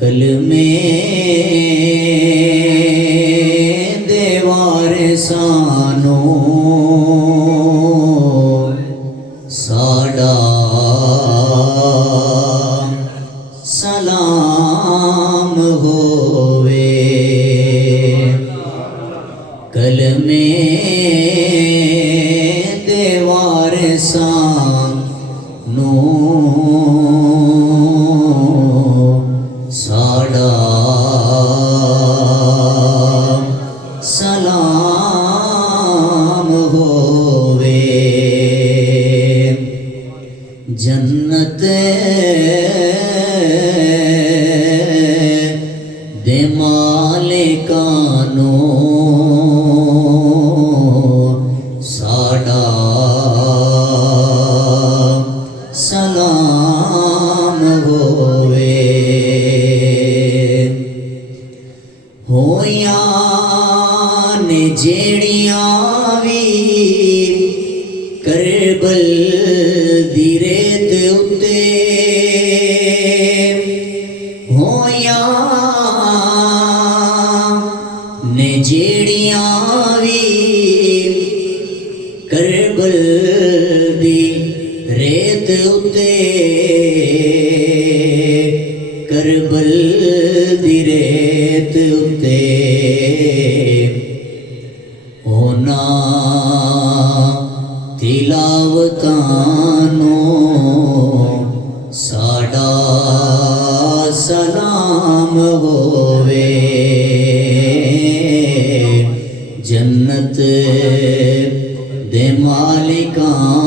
कलमे देवार सानो साड़ा सलाम होवे। कलमे देवार सानो साड़ा सलाम होवे। जन्नत दे मालिकानो साड़ा सलाम होवे। होया ने जेड़ियां भी करबल दी रेत उत्ते होया ने जेड़ियां भी करबल दी रेत उत्ते करबल दी रेत उत्ते होना तिलावतानो साड़ा सलाम होवे। जन्नत दे मालिकां